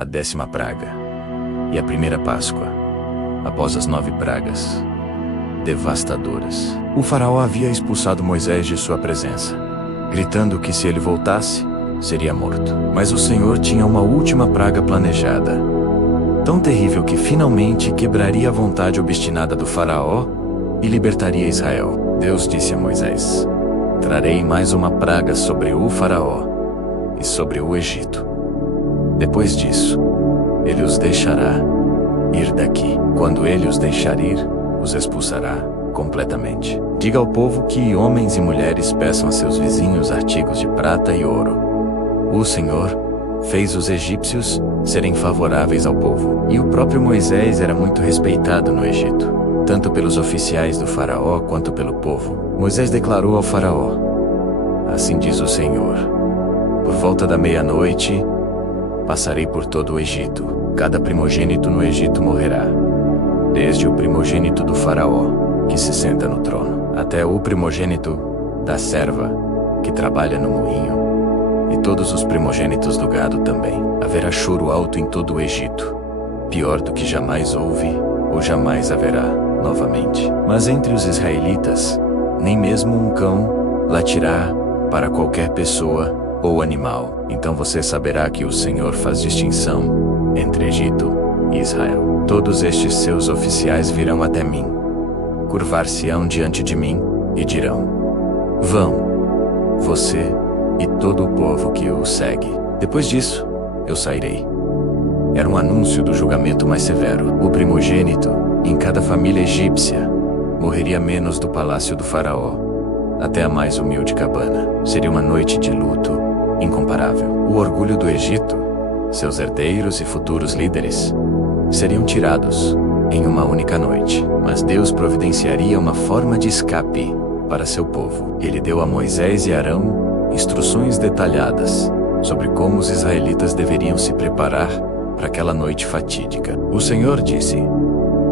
a 10ª praga e a primeira Páscoa, após as 9 pragas devastadoras. O faraó havia expulsado Moisés de sua presença, gritando que se ele voltasse, seria morto. Mas o Senhor tinha uma última praga planejada, tão terrível que finalmente quebraria a vontade obstinada do faraó e libertaria Israel. Deus disse a Moisés: trarei mais uma praga sobre o faraó e sobre o Egito. Depois disso, ele os deixará ir daqui. Quando ele os deixar ir, os expulsará completamente. Diga ao povo que homens e mulheres peçam a seus vizinhos artigos de prata e ouro. O Senhor fez os egípcios serem favoráveis ao povo. E o próprio Moisés era muito respeitado no Egito, tanto pelos oficiais do faraó quanto pelo povo. Moisés declarou ao faraó: assim diz o Senhor, por volta da meia-noite, passarei por todo o Egito. Cada primogênito no Egito morrerá, desde o primogênito do faraó, que se senta no trono, até o primogênito da serva, que trabalha no moinho, e todos os primogênitos do gado também. Haverá choro alto em todo o Egito, pior do que jamais houve ou jamais haverá novamente. Mas entre os israelitas, nem mesmo um cão latirá para qualquer pessoa ou animal. Então você saberá que o Senhor faz distinção entre Egito e Israel. Todos estes seus oficiais virão até mim, curvar-se-ão diante de mim e dirão: vão, você e todo o povo que o segue. Depois disso, eu sairei. Era um anúncio do julgamento mais severo. O primogênito em cada família egípcia morreria menos do palácio do faraó até a mais humilde cabana. Seria uma noite de luto incomparável. O orgulho do Egito, seus herdeiros e futuros líderes, seriam tirados em uma única noite. Mas Deus providenciaria uma forma de escape para seu povo. Ele deu a Moisés e Arão instruções detalhadas sobre como os israelitas deveriam se preparar para aquela noite fatídica. O Senhor disse: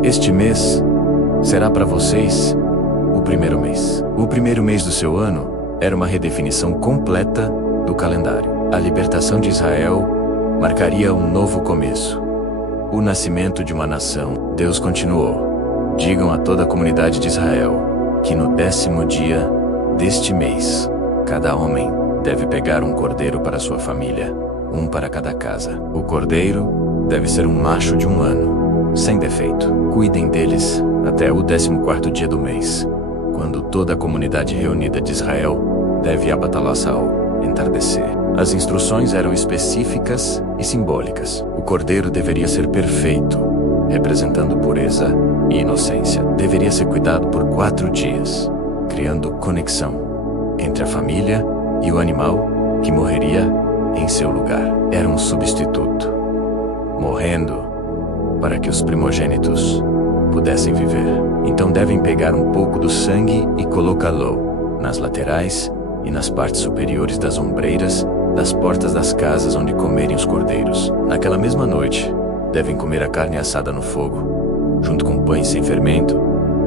este mês será para vocês o primeiro mês. O primeiro mês do seu ano era uma redefinição completa do calendário. A libertação de Israel marcaria um novo começo, o nascimento de uma nação. Deus continuou: digam a toda a comunidade de Israel que no 10º dia deste mês, cada homem deve pegar um cordeiro para sua família, um para cada casa. O cordeiro deve ser um macho de 1 ano, sem defeito. Cuidem deles até o 14º dia do mês, quando toda a comunidade reunida de Israel deve abatá-los ao entardecer. As instruções eram específicas e simbólicas. O cordeiro deveria ser perfeito, representando pureza e inocência. Deveria ser cuidado por 4 dias, criando conexão entre a família e o animal que morreria em seu lugar. Era um substituto, morrendo para que os primogênitos pudessem viver. Então devem pegar um pouco do sangue e colocá-lo nas laterais e nas partes superiores das ombreiras das portas das casas onde comerem os cordeiros. Naquela mesma noite, devem comer a carne assada no fogo, junto com pães sem fermento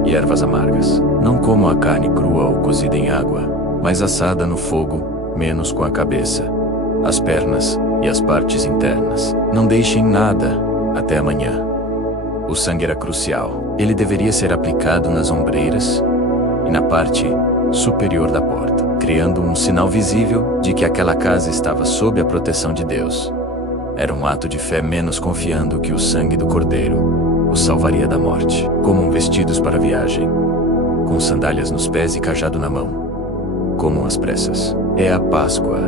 e ervas amargas. Não comam a carne crua ou cozida em água, mas assada no fogo, menos com a cabeça, as pernas e as partes internas. Não deixem nada até amanhã. O sangue era crucial. Ele deveria ser aplicado nas ombreiras e na parte superior da porta, criando um sinal visível de que aquela casa estava sob a proteção de Deus. Era um ato de fé, menos confiando que o sangue do cordeiro os salvaria da morte. Comam vestidos para a viagem, com sandálias nos pés e cajado na mão. Comam às pressas. É a Páscoa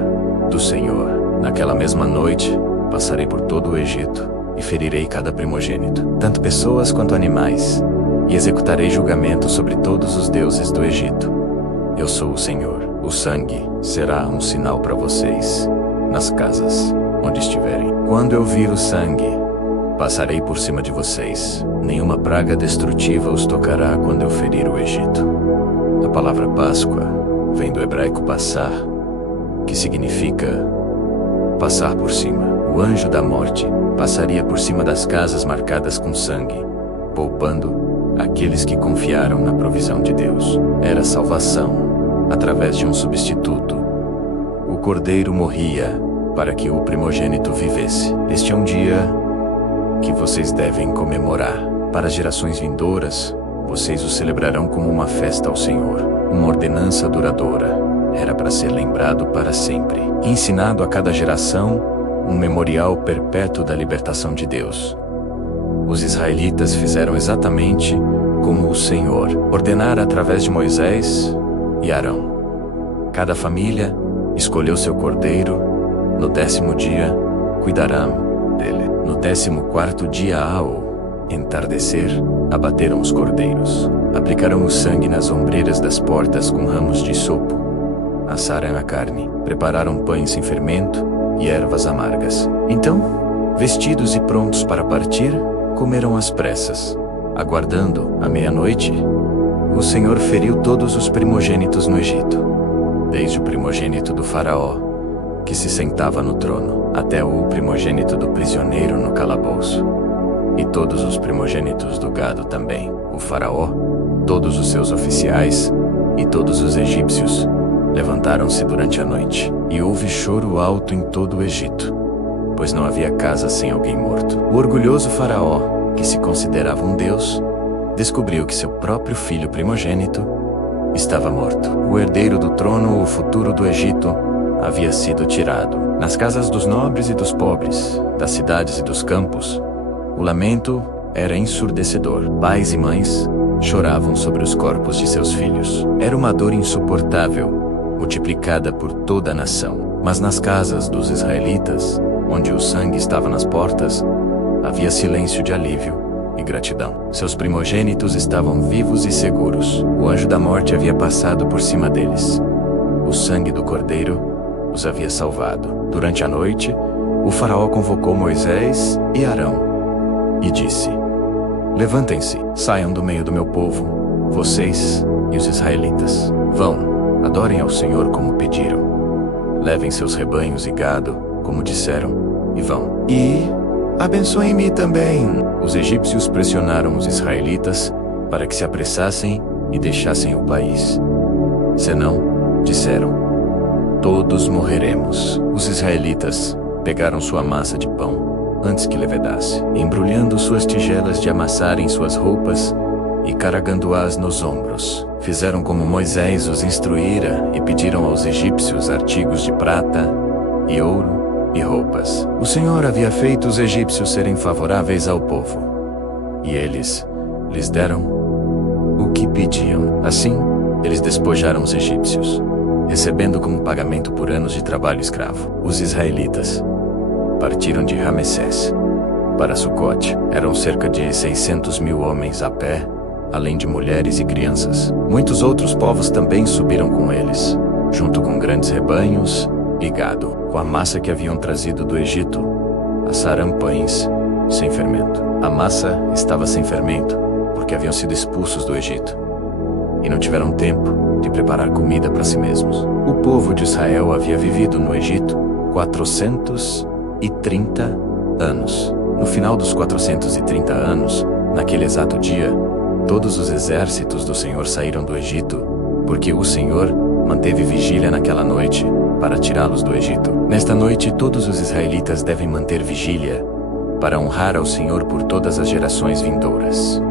do Senhor. Naquela mesma noite, passarei por todo o Egito e ferirei cada primogênito, tanto pessoas quanto animais, e executarei julgamento sobre todos os deuses do Egito. Eu sou o Senhor. O sangue será um sinal para vocês nas casas onde estiverem. Quando eu vir o sangue, passarei por cima de vocês. Nenhuma praga destrutiva os tocará quando eu ferir o Egito. A palavra Páscoa vem do hebraico passar, que significa passar por cima. O anjo da morte passaria por cima das casas marcadas com sangue, poupando aqueles que confiaram na provisão de Deus. Era salvação através de um substituto. O cordeiro morria para que o primogênito vivesse. Este é um dia que vocês devem comemorar. Para as gerações vindouras, vocês o celebrarão como uma festa ao Senhor, uma ordenança duradoura. Era para ser lembrado para sempre, ensinado a cada geração, um memorial perpétuo da libertação de Deus. Os israelitas fizeram exatamente como o Senhor ordenara através de Moisés e Arão. Cada família escolheu seu cordeiro. No 10º dia, cuidarão dele. No 14º dia, ao entardecer, abateram os cordeiros. Aplicarão o sangue nas ombreiras das portas com ramos de sopo. Assaram a carne. Prepararam pães sem fermento e ervas amargas. Então, vestidos e prontos para partir, comeram às pressas. Aguardando a meia-noite, o Senhor feriu todos os primogênitos no Egito, desde o primogênito do faraó, que se sentava no trono, até o primogênito do prisioneiro no calabouço, e todos os primogênitos do gado também. O faraó, todos os seus oficiais e todos os egípcios levantaram-se durante a noite, e houve choro alto em todo o Egito, pois não havia casa sem alguém morto. O orgulhoso faraó, que se considerava um deus, descobriu que seu próprio filho primogênito estava morto. O herdeiro do trono, o futuro do Egito, havia sido tirado. Nas casas dos nobres e dos pobres, das cidades e dos campos, o lamento era ensurdecedor. Pais e mães choravam sobre os corpos de seus filhos. Era uma dor insuportável, multiplicada por toda a nação. Mas nas casas dos israelitas, onde o sangue estava nas portas, havia silêncio de alívio e gratidão. Seus primogênitos estavam vivos e seguros. O anjo da morte havia passado por cima deles. O sangue do cordeiro os havia salvado. Durante a noite, o faraó convocou Moisés e Arão e disse: Levantem-se, saiam do meio do meu povo, vocês e os israelitas. Vão, adorem ao Senhor como pediram. Levem seus rebanhos e gado, como disseram, e vão. E abençoem-me também. Os egípcios pressionaram os israelitas para que se apressassem e deixassem o país. Senão, disseram, todos morreremos. Os israelitas pegaram sua massa de pão antes que levedasse, embrulhando suas tigelas de amassar em suas roupas e carregando-as nos ombros. Fizeram como Moisés os instruíra e pediram aos egípcios artigos de prata e ouro e roupas. O Senhor havia feito os egípcios serem favoráveis ao povo, e eles lhes deram o que pediam. Assim, eles despojaram os egípcios, recebendo como pagamento por anos de trabalho escravo. Os israelitas partiram de Ramessés para Sucote. Eram cerca de 600.000 homens a pé, além de mulheres e crianças. Muitos outros povos também subiram com eles, junto com grandes rebanhos e gado. Com a massa que haviam trazido do Egito, assaram pães sem fermento. A massa estava sem fermento, porque haviam sido expulsos do Egito, e não tiveram tempo de preparar comida para si mesmos. O povo de Israel havia vivido no Egito 430 anos. No final dos 430 anos, naquele exato dia, todos os exércitos do Senhor saíram do Egito, porque o Senhor manteve vigília naquela noite para tirá-los do Egito. Nesta noite, todos os israelitas devem manter vigília para honrar ao Senhor por todas as gerações vindouras.